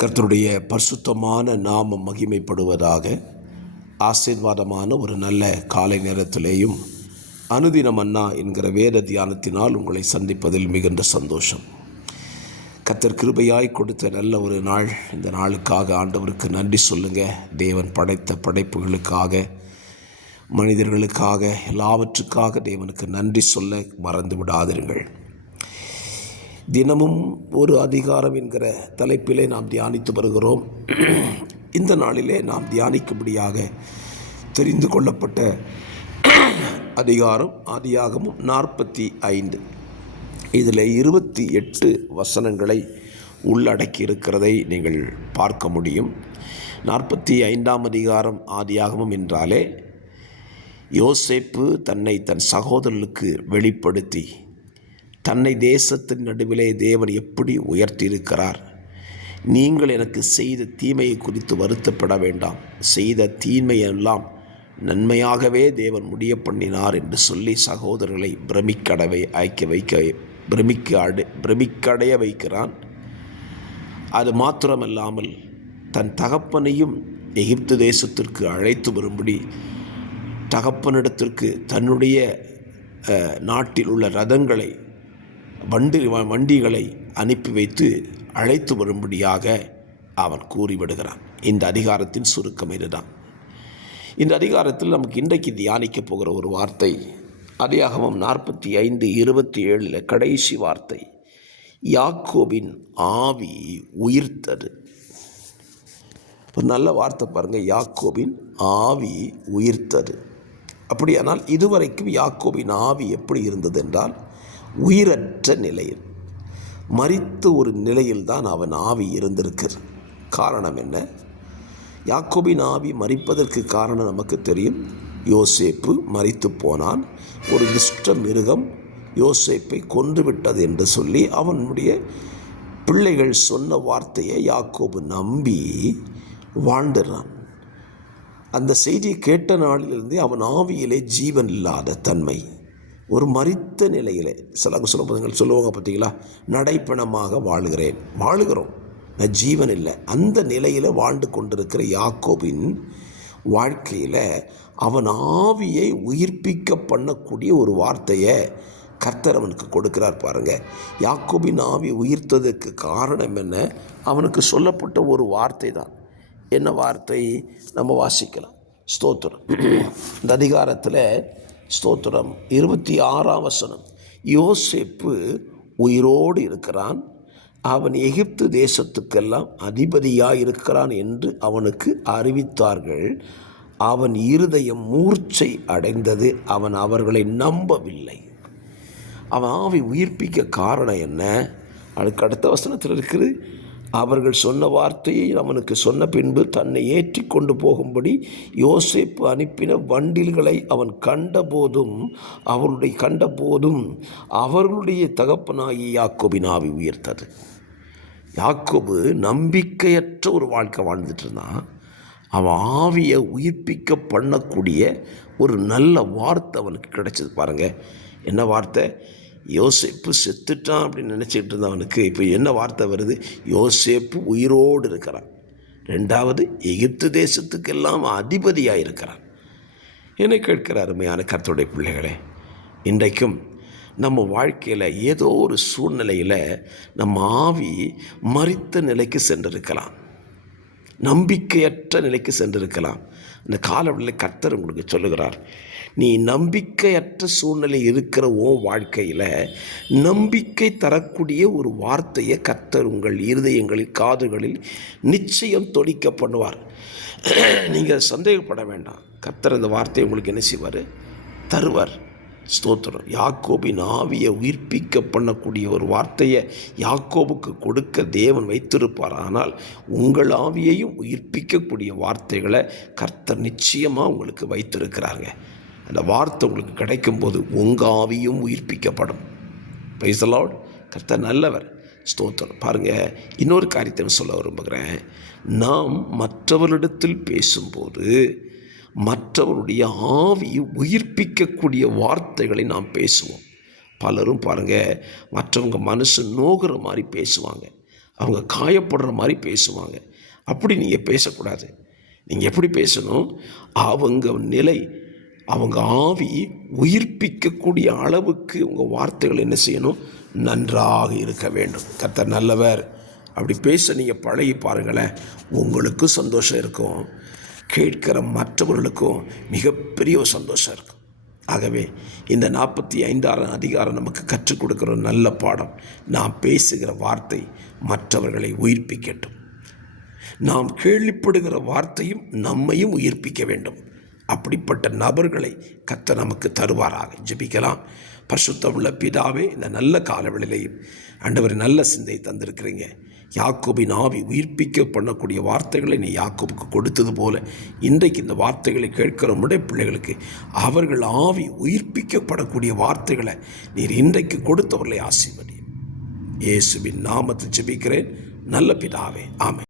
கர்த்தருடைய பரிசுத்தமான நாமம் மகிமைப்படுவதாக. ஆசீர்வாதமான ஒரு நல்ல காலை நேரத்திலேயும் அனுதினம் அண்ணா என்கிற வேத தியானத்தினால் உங்களை சந்திப்பதில் மிகுந்த சந்தோஷம். கர்த்தர் கிருபையாய் கொடுத்த நல்ல ஒரு நாள். இந்த நாளுக்காக ஆண்டவருக்கு நன்றி சொல்லுங்கள். தேவன் படைத்த படைப்புகளுக்காக, மனிதர்களுக்காக, எல்லாவற்றுக்காக தேவனுக்கு நன்றி சொல்ல மறந்து விடாதிருங்கள். தினமும் ஒரு அதிகாரம் என்கிற தலைப்பிலே நாம் தியானித்து வருகிறோம். இந்த நாளிலே நாம் தியானிக்கும்படியாக தெரிந்து கொள்ளப்பட்ட அதிகாரம் ஆதியாகமம் 45. இதில் 28 வசனங்களை உள்ளடக்கி இருக்கிறதை நீங்கள் பார்க்க முடியும். 45ஆம் அதிகாரம் ஆதியாகமம் என்றாலே யோசேப்பு தன்னை தன் சகோதரர்களுக்கு வெளிப்படுத்தி தன்னை தேசத்தின் நடுவிலே தேவன் எப்படி உயர்த்தியிருக்கிறார், நீங்கள் எனக்கு செய்த தீமையை குறித்து வருத்தப்பட வேண்டாம், செய்த தீமையெல்லாம் நன்மையாகவே தேவன் முடிய பண்ணினார் என்று சொல்லி சகோதரர்களை பிரமிக்கடைய வைக்கிறான். அது மாத்திரமல்லாமல் தன் தகப்பனையும் எகிப்து தேசத்திற்கு அழைத்து வரும்படி தகப்பனிடத்திற்கு தன்னுடைய நாட்டில் உள்ள ரதங்களை வண்டிகளை அனுப்பி வைத்து அழைத்து வரும்படியாக அவன் கூறிவிடுகிறான். இந்த அதிகாரத்தின் சுருக்கம் இதுதான். இந்த அதிகாரத்தில் நமக்கு இன்றைக்கு தியானிக்கப் போகிற ஒரு வார்த்தை ஆதியாகமம் 45:27 கடைசி வார்த்தை, யாக்கோபின் ஆவி உயிர்த்தது. ஒரு நல்ல வார்த்தை பாருங்கள், யாக்கோபின் ஆவி உயிர்த்தது. அப்படியானால் இதுவரைக்கும் யாக்கோபின் ஆவி எப்படி இருந்தது என்றால் உயிரற்ற நிலையில், மரித்த ஒரு நிலையில்தான் அவன் ஆவி இருந்திருக்கிறது. காரணம் என்ன? யாக்கோபின் ஆவி மரிப்பதற்கு காரணம் நமக்கு தெரியும். யோசேப்பு மரித்து போனான். ஒரு துஷ்ட மிருகம் யோசேப்பை கொன்றுவிட்டது என்று சொல்லி அவனுடைய பிள்ளைகள் சொன்ன வார்த்தையை யாக்கோபு நம்பி வாழ்ந்துறான். அந்த செய்தியை கேட்ட நாளிலிருந்து அவன் ஆவியிலே ஜீவன் இல்லாத தன்மை, ஒரு மரித்த நிலையில், சொல்லுவாங்க பார்த்தீங்களா, நடைப்பணமாக வாழுகிறோம், நான் ஜீவன் இல்லை, அந்த நிலையில் வாழ்ந்து கொண்டிருக்கிற யாக்கோபின் வாழ்க்கையில் அவன் ஆவியை உயிர்ப்பிக்க பண்ணக்கூடிய ஒரு வார்த்தையை கர்த்தர் அவனுக்கு கொடுக்கிறார். பாருங்கள், யாக்கோபின் ஆவி உயிர்த்ததுக்கு காரணம் என்ன? அவனுக்கு சொல்லப்பட்ட ஒரு வார்த்தை தான். என்ன வார்த்தை? நம்ம வாசிக்கலாம். ஸ்தோத்திரம். இந்த அதிகாரத்தில் ஸ்தோத்திரம் 26ஆம் வசனம், யோசேப்பு உயிரோடு இருக்கிறான், அவன் எகிப்து தேசத்துக்கெல்லாம் அதிபதியாக இருக்கிறான் என்று அவனுக்கு அறிவித்தார்கள். அவன் இருதயம் மூர்ச்சை அடைந்தது, அவன் அவர்களை நம்பவில்லை. அவன் ஆவி உயிர்ப்பிக்க காரணம் என்ன? அதுக்கு அடுத்த வசனத்தில் இருக்குது, அவர்கள் சொன்ன வார்த்தையை அவனுக்கு சொன்ன பின்பு தன்னை ஏற்றி கொண்டு போகும்படி யோசேப்பு அனுப்பின வண்டில்களை அவன் கண்டபோதும் அவர்களுடைய தகப்பனாகிய யாக்கோபின் ஆவி உயர்த்தது. யாக்கோபு நம்பிக்கையற்ற ஒரு வாழ்க்கை வாழ்ந்துட்டு இருந்தான். அவன் ஆவியை உயிர்ப்பிக்க பண்ணக்கூடிய ஒரு நல்ல வார்த்தை அவனுக்கு கிடைச்சது. பாருங்கள், என்ன வார்த்தை? யோசேப்பு செத்துட்டான் அப்படின்னு நினச்சிக்கிட்டு இருந்தவனுக்கு இப்போ என்ன வார்த்தை வருது? யோசேப்பு உயிரோடு இருக்கிறான். ரெண்டாவது, எகிப்து தேசத்துக்கெல்லாம் அதிபதியாக இருக்கிறான். என்னை கேட்கிற அருமையான கர்த்தருடைய பிள்ளைகளே, இன்றைக்கும் நம்ம வாழ்க்கையில் ஏதோ ஒரு சூழ்நிலையில் நம்ம ஆவி மரித்த நிலைக்கு சென்றிருக்கலாம், நம்பிக்கையற்ற நிலைக்கு சென்றிருக்கலாம். இந்த காலவெளியில் கர்த்தர் உங்களுக்கு சொல்லுகிறார், நீ நம்பிக்கையற்ற சூழ்நிலை இருக்கிற வாழ்க்கையில் நம்பிக்கை தரக்கூடிய ஒரு வார்த்தையை கர்த்தர் உங்கள் இருதயங்களில், காதுகளில் நிச்சயம் தொனிக்க பண்ணுவார். நீங்கள் சந்தேகப்பட வேண்டாம். கர்த்தர் அந்த வார்த்தையை உங்களுக்கு என்ன செய்வார்? தருவார். ஸ்தோத்திரம். யாக்கோபின் ஆவியை உயிர்ப்பிக்க பண்ணக்கூடிய ஒரு வார்த்தையை யாக்கோபுக்கு கொடுக்க தேவன் வைத்திருப்பார். ஆனால் உங்கள் ஆவியையும் உயிர்ப்பிக்கக்கூடிய வார்த்தைகளை கர்த்தர் நிச்சயமாக உங்களுக்கு வைத்திருக்கிறாங்க. அந்த வார்த்தை உங்களுக்கு கிடைக்கும்போது உங்கள் ஆவியும் உயிர்ப்பிக்கப்படும். Praise the Lord. கர்த்தர் நல்லவர். ஸ்தோத்திரம். பாருங்கள், இன்னொரு காரியத்தை சொல்ல விரும்புகிறேன். நாம் மற்றவர்களிடத்தில் பேசும்போது மற்றவருடைய ஆவியை உயிர்ப்பிக்கக்கூடிய வார்த்தைகளை நாம் பேசுவோம். பலரும் பாருங்கள், மற்றவங்க மனசு நோகிற மாதிரி பேசுவாங்க. அவங்க காயப்படுற மாதிரி பேசுவாங்க. அப்படி நீங்கள் பேசக்கூடாது. நீங்கள் எப்படி பேசணும்? அவங்க நிலை, அவங்க ஆவி உயிர்ப்பிக்கக்கூடிய அளவுக்கு உங்கள் வார்த்தைகள் என்ன செய்யணும்? நன்றாக இருக்க வேண்டும். கர்த்தர் நல்லவர். அப்படி பேச நீங்கள் பழகி பாருங்களேன். உங்களுக்கும் சந்தோஷம் இருக்கும், கேட்கிற மற்றவர்களுக்கும் மிகப்பெரிய ஒரு சந்தோஷம் இருக்கும். ஆகவே இந்த 45ஆம் அதிகாரம் நமக்கு கற்றுக் கொடுக்குற ஒரு நல்ல பாடம். நாம் பேசுகிற வார்த்தை மற்றவர்களை உயிர்ப்பிக்கட்டும். நாம் கேள்விப்படுகிற வார்த்தையும் நம்மையும் உயிர்ப்பிக்க வேண்டும். அப்படிப்பட்ட நபர்களை கர்த்தர் நமக்கு தருவாராக. ஜெபிக்கலாம். பரிசுத்தமுள்ள பிதாவே, இந்த நல்ல காலவெளியிலையும் ஆண்டவர் நல்ல சிந்தையை தந்திருக்கிறீங்க. யாக்கோபின் ஆவி உயிர்ப்பிக்க பண்ணக்கூடிய வார்த்தைகளை நீ யாக்கோபுக்கு கொடுத்தது போல இன்றைக்கு இந்த வார்த்தைகளை கேட்கிற உடைய பிள்ளைகளுக்கு அவர்கள் ஆவி உயிர்ப்பிக்கப்படக்கூடிய வார்த்தைகளை நீர் இன்றைக்கு கொடுத்தவர்களை ஆசீர்வதியும். இயேசுவின் நாமத்தில் ஜெபிக்கிறேன் நல்ல பிதாவே, ஆமென்.